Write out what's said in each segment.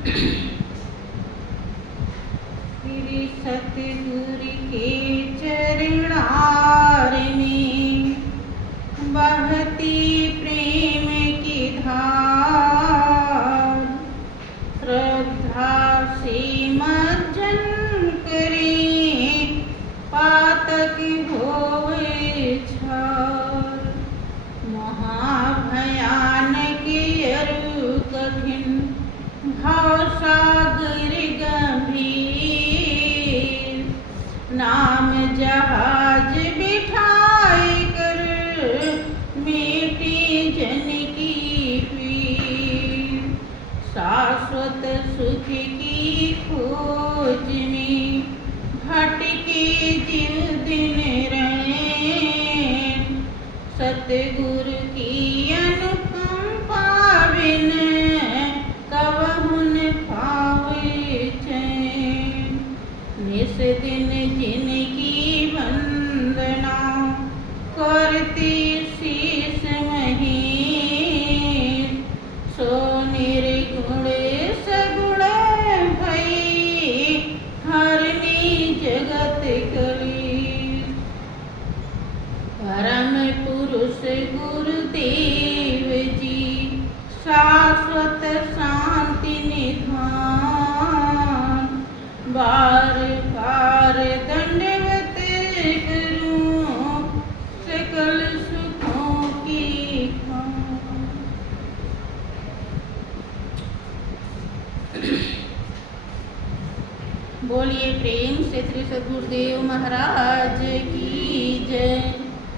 श्री सतगुरु के चरणार में बहती प्रेम की धार, श्रद्धा से मज्जन करें पातक होवे छार। महाभयानक अरु कठिन भवसागर गंभीर, नाम जहाज बिठाए कर मेटे जन की पीर। शाश्वत सुख की खोज में भटके जीव दिन रैन, सतगुरु की अनुकंपा बिन कबहु न पावे चैन। निस दिन जिनकी वंदना करती शीस महीन, सो निर्गुण सगुण भई हरनी जगत कलीस। परम पुरुष गुरुदेव जी शाश्वत शांति निधान, बार बार दंडवत करूं सकल सुखों की खान। बोलिए प्रेम से श्री सद्गुरुदेव महाराज की जय,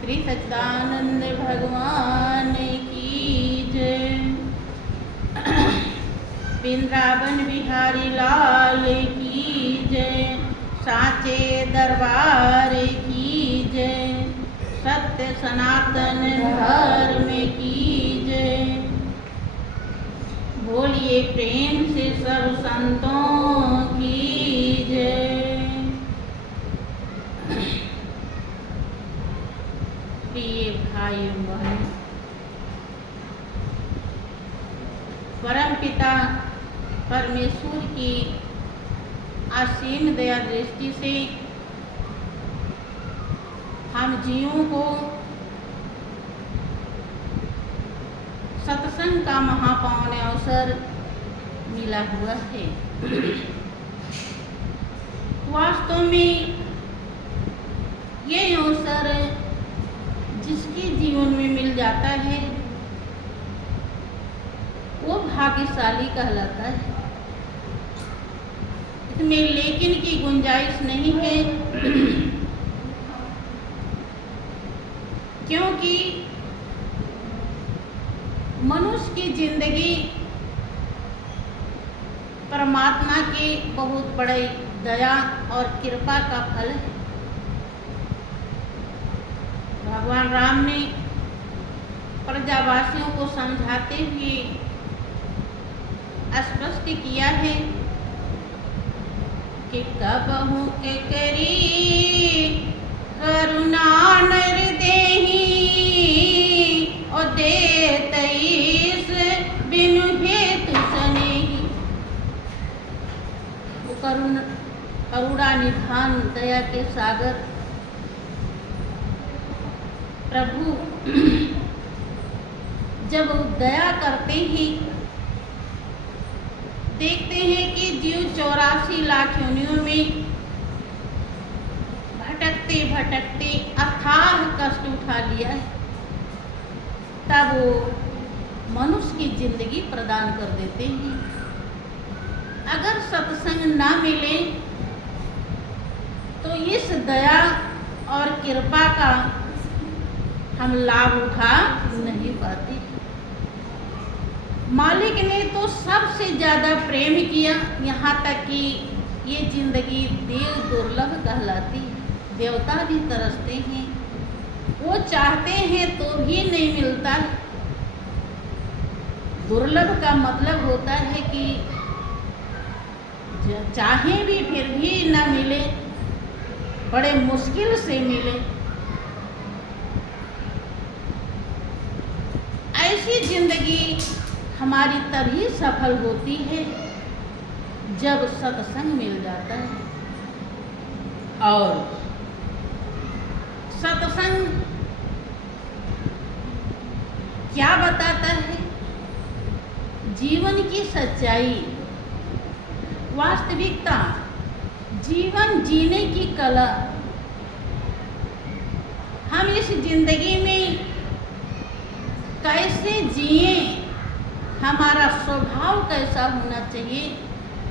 श्री सच्चिदानंद भगवान की जय। वृंदावन बिहारी लाल की जय, साचे दरबार की जय, सत्य सनातन धर्म की जय। बोलिए प्रेम से सब संतों की जय। प्रिय भाई बहन, परम पिता परमेश्वर की असीम दया दृष्टि से हम जीवों को सत्संग का महापावन अवसर मिला हुआ है। वास्तव में ये अवसर जिसके जीवन में मिल जाता है वो भाग्यशाली कहलाता है। इसमें लेकिन की गुंजाइश नहीं है, क्योंकि मनुष्य की जिंदगी परमात्मा के बहुत बड़े दया और कृपा का फल है। भगवान राम ने प्रजावासियों को समझाते हुए स्पष्ट किया है कि कबहु के करी करुणा नर देहि, और देत ईस बिनु हेतु सनेहि। वो करुणा निधान दया के सागर प्रभु जब दया करते हैं, देखते हैं कि जीव 84 लाख योनियों में भटकते भटकते अथाह कष्ट उठा लिया है, तब वो मनुष्य की जिंदगी प्रदान कर देते हैं। अगर सत्संग ना मिले तो इस दया और कृपा का हम लाभ उठा नहीं पाते। मालिक ने तो सबसे ज़्यादा प्रेम किया, यहाँ तक कि ये जिंदगी देव दुर्लभ कहलाती है। देवता भी तरसते हैं, वो चाहते हैं तो भी नहीं मिलता। दुर्लभ का मतलब होता है कि चाहे भी फिर भी ना मिले, बड़े मुश्किल से मिले। ऐसी जिंदगी हमारी तभी सफल होती है जब सत्संग मिल जाता है। और सत्संग क्या बताता है? जीवन की सच्चाई, वास्तविकता, जीवन जीने की कला। हम इस जिंदगी में कैसे जिए, हमारा स्वभाव कैसा होना चाहिए,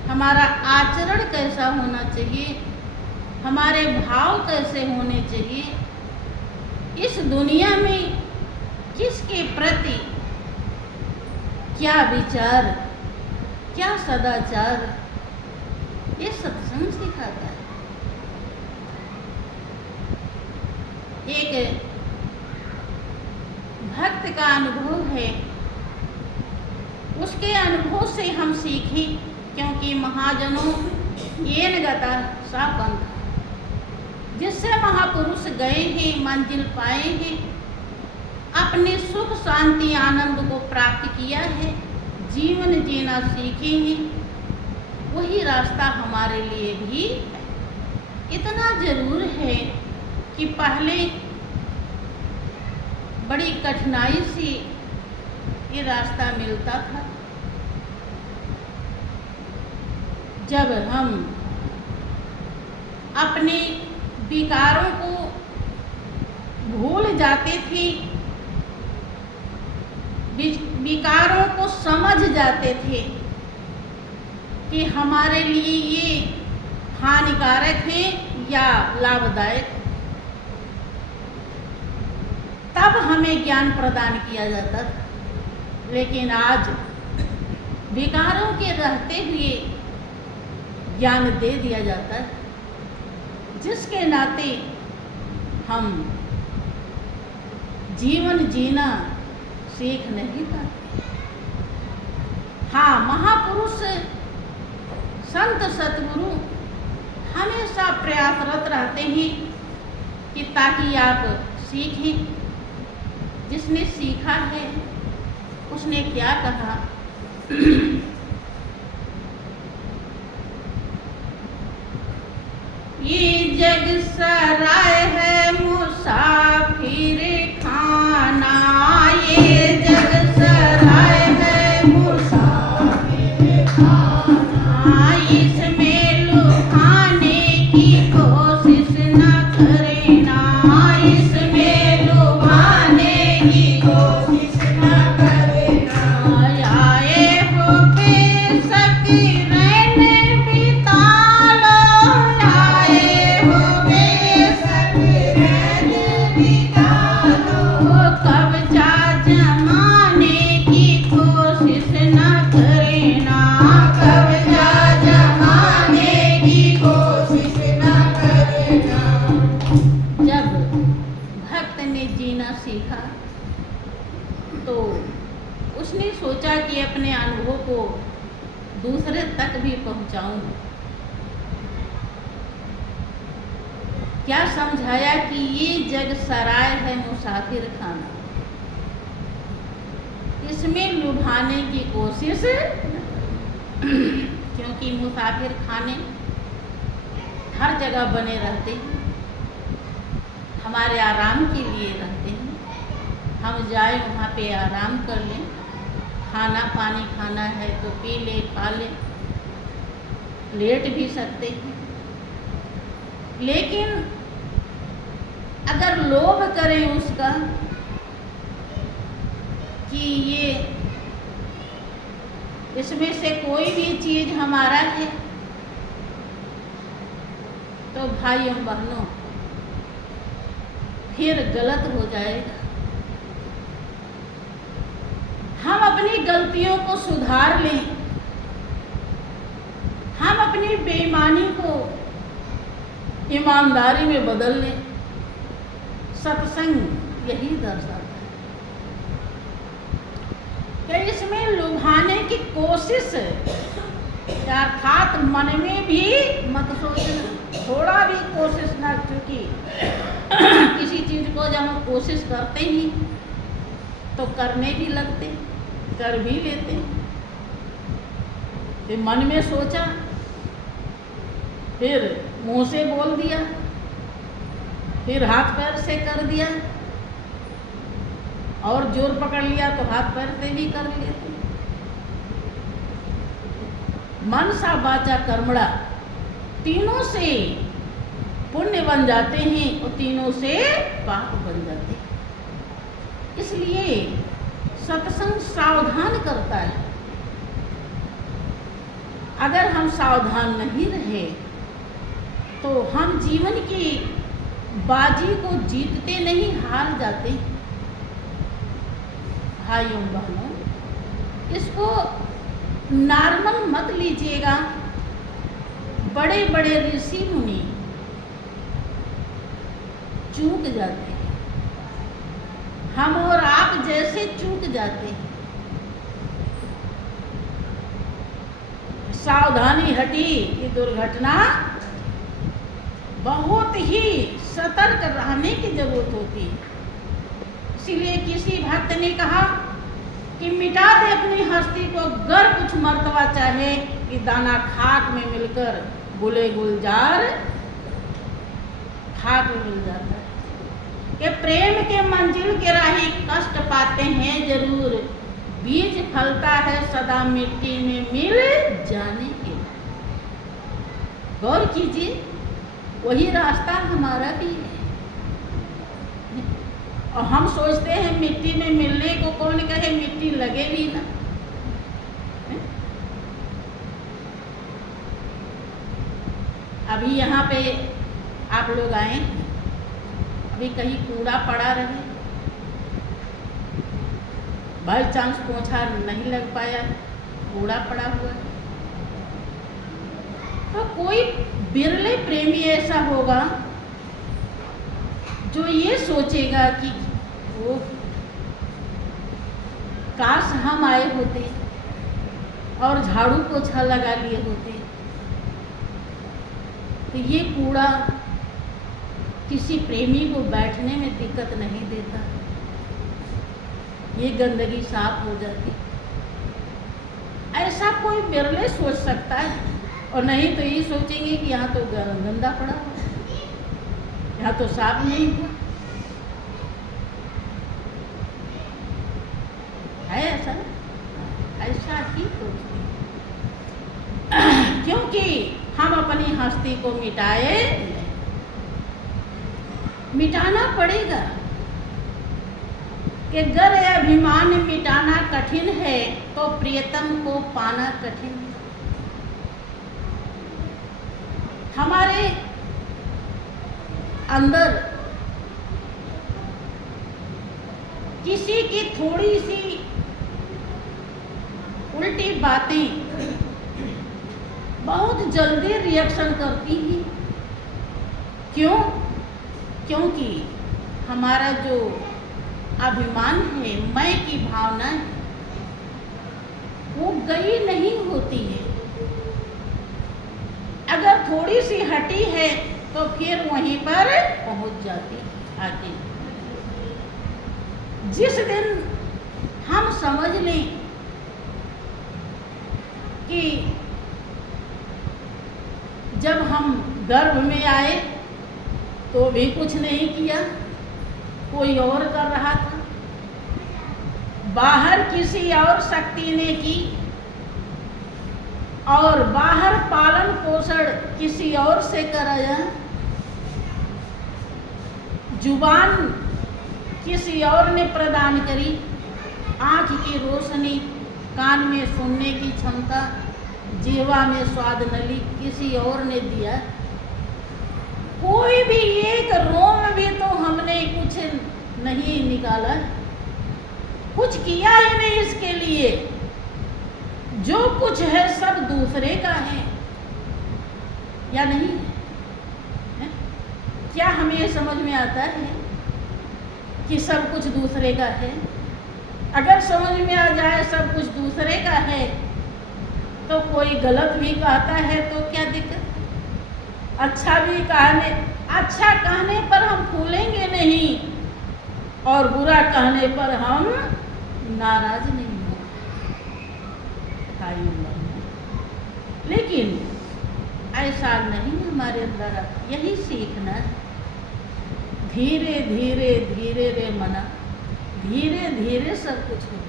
हमारा आचरण कैसा होना चाहिए, हमारे भाव कैसे होने चाहिए, इस दुनिया में किसके प्रति क्या विचार, क्या सदाचार, ये सत्संग सिखाता है। एक भक्त का अनुभव है, उसके अनुभव से हम सीखें, क्योंकि महाजनों येन गता सा पंथ, जिससे महापुरुष गए हैं, मंजिल पाए हैं, अपने सुख शांति आनंद को प्राप्त किया है, जीवन जीना सीखे हैं, वही रास्ता हमारे लिए भी है। इतना जरूर है कि पहले बड़ी कठिनाई से ये रास्ता मिलता था। जब हम अपने विकारों को भूल जाते थे, विकारों को समझ जाते थे कि हमारे लिए ये हानिकारक है या लाभदायक, तब हमें ज्ञान प्रदान किया जाता था। लेकिन आज विकारों के रहते हुए ज्ञान दे दिया जाता है, जिसके नाते हम जीवन जीना सीख नहीं पाते। हाँ, महापुरुष संत सतगुरु हमेशा प्रयासरत रहते हैं कि ताकि आप सीखें। जिसने सीखा है उसने क्या कहा? ये जग सराय है मुसाफिर खाना, ये जग सराय है मुसाफिर खाना, इसमें लुभाने की कोशिश न करना, इसमें लुभाने की कोशिश न करना। आए हो बेशक रहने बिता लो, आए हो बेशक रहने बिता लो, कब्जा जमाने की कोशिश न करना, कब्जा जमाने की कोशिश न करना। जब भक्त ने जीना सीखा तो उसने सोचा कि अपने अनुभव को दूसरे तक भी पहुंचाऊं। क्या समझाया कि ये जग सराय है मुसाफिर खाना, इसमें लुभाने की कोशिश क्योंकि मुसाफिर खाने हर जगह बने रहते हैं, हमारे आराम के लिए रहते हैं। हम जाए वहाँ पे आराम कर लें, खाना पानी खाना है तो पी ले खा ले, लेट भी सकते हैं। लेकिन अगर लोभ करें उसका कि ये इसमें से कोई भी चीज हमारा है, तो भाइयों बहनों फिर गलत हो जाएगा। हम अपनी गलतियों को सुधार लें, हम अपनी बेईमानी को ईमानदारी में बदल लें। सत्संग यही दर्शाता है कि इसमें लुभाने की कोशिश, अर्थात मन में भी मत सोचना, थोड़ा भी कोशिश ना, क्योंकि किसी चीज को जब हम कोशिश करते ही तो करने भी लगते, कर भी लेते। तो मन में सोचा फिर मुंह से बोल दिया, फिर हाथ पैर से कर दिया, और जोर पकड़ लिया तो हाथ पैर से भी कर लेते। मनसा वाचा कर्मणा तीनों से पुण्य बन जाते हैं और तीनों से पाप बन जाते हैं। इसलिए सत्संग सावधान करता है। अगर हम सावधान नहीं रहे तो हम जीवन की बाजी को जीतते नहीं, हार जाते। भाइयों बहनों, इसको नॉर्मल मत लीजिएगा। बड़े बड़े ऋषि मुनि चूक जाते हैं, हम और आप जैसे चूक जाते हैं। सावधानी हटी कि दुर्घटना, बहुत ही सतर्क रहने की जरूरत होती है। इसीलिए किसी भक्त ने कहा कि मिटा दे अपनी हस्ती को, गर कुछ मर्तबा चाहे कि दाना खाक में मिलकर गुले गुलजार खाक में मिल जाता है। कि प्रेम के मंजिल के राही कष्ट पाते हैं जरूर, बीज फलता है सदा मिट्टी में मिल जाने के। गौर कीजिए, वही रास्ता हमारा भी है। और हम सोचते हैं मिट्टी में मिलने को कौन कहे, मिट्टी लगे भी ना। अभी यहाँ पे आप लोग आए, अभी कहीं कूड़ा पड़ा रहे, बाई चांस पोछा नहीं लग पाया, कूड़ा पड़ा हुआ, तो कोई बिरले प्रेमी ऐसा होगा जो ये सोचेगा कि वो काश हम आए होते और झाड़ू पोछा लगा लिए होते, तो ये कूड़ा किसी प्रेमी को बैठने में दिक्कत नहीं देता, ये गंदगी साफ हो जाती। ऐसा कोई बिरले सोच सकता है। और नहीं तो ये सोचेंगे कि यहाँ तो गंदा पड़ा हो, यहाँ तो साफ नहीं हुआ है। ऐसा ही सोचते, क्योंकि हम अपनी हस्ती को मिटाए, मिटाना पड़ेगा। कि गर अभिमान मिटाना कठिन है तो प्रियतम को पाना कठिन। हमारे अंदर किसी की थोड़ी सी उल्टी बातें बहुत जल्दी रिएक्शन करती हैं। क्यों? क्योंकि हमारा जो अभिमान है, मैं की भावना है, वो गई नहीं होती है। अगर थोड़ी सी हटी है तो फिर वहीं पर पहुंच जाती आगे। जिस दिन हम समझ लें कि जब हम गर्भ में आए तो भी कुछ नहीं किया, कोई और कर रहा था, बाहर किसी और शक्ति ने की, और बाहर पालन पोषण किसी और से कराया, जुबान किसी और ने प्रदान करी, आँख की रोशनी, कान में सुनने की क्षमता, जीवा में स्वाद नली किसी और ने दिया। कोई भी एक रोम भी तो हमने कुछ नहीं निकाला, कुछ किया ही नहीं इसके लिए। जो कुछ है सब दूसरे का है या नहीं है? क्या हमें ये समझ में आता है कि सब कुछ दूसरे का है? अगर समझ में आ जाए सब कुछ दूसरे का है तो कोई गलत भी कहता है तो क्या दिक्कत? अच्छा कहने पर हम फूलेंगे नहीं और बुरा कहने पर हम नाराज नहीं होंगे। लेकिन ऐसा नहीं हमारे अंदर आता। यही सीखना है। धीरे धीरे धीरे रे मना, धीरे धीरे सब कुछ हो।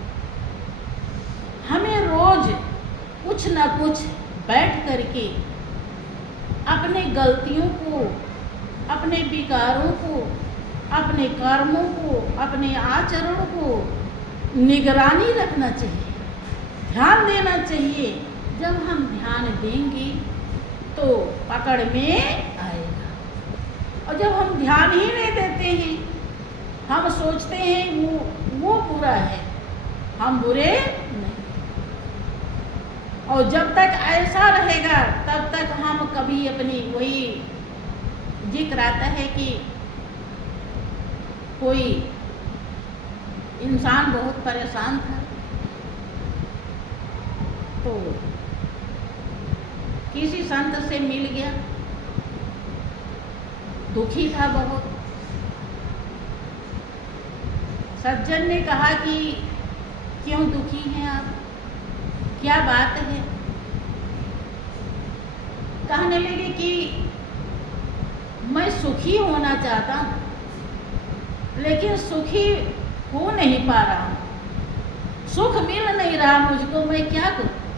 हमें रोज कुछ ना कुछ बैठ करके अपने गलतियों को, अपने विकारों को, अपने कर्मों को, अपने आचरण को निगरानी रखना चाहिए, ध्यान देना चाहिए। जब हम ध्यान देंगे तो पकड़ में आएगा। और जब हम ध्यान ही नहीं देते हैं, हम सोचते हैं वो बुरा है, हम बुरे नहीं। और जब तक ऐसा रहेगा तब तक हम कभी अपनी, वही जिक्र आता है कि कोई इंसान बहुत परेशान था, तो किसी संत से मिल गया, दुखी था बहुत। सज्जन ने कहा कि क्यों दुखी हैं आप, क्या बात है? कहने लगे कि मैं सुखी होना चाहता हूँ, लेकिन सुखी हो नहीं पा रहा हूँ, सुख मिल नहीं रहा मुझको, मैं क्या करूँ?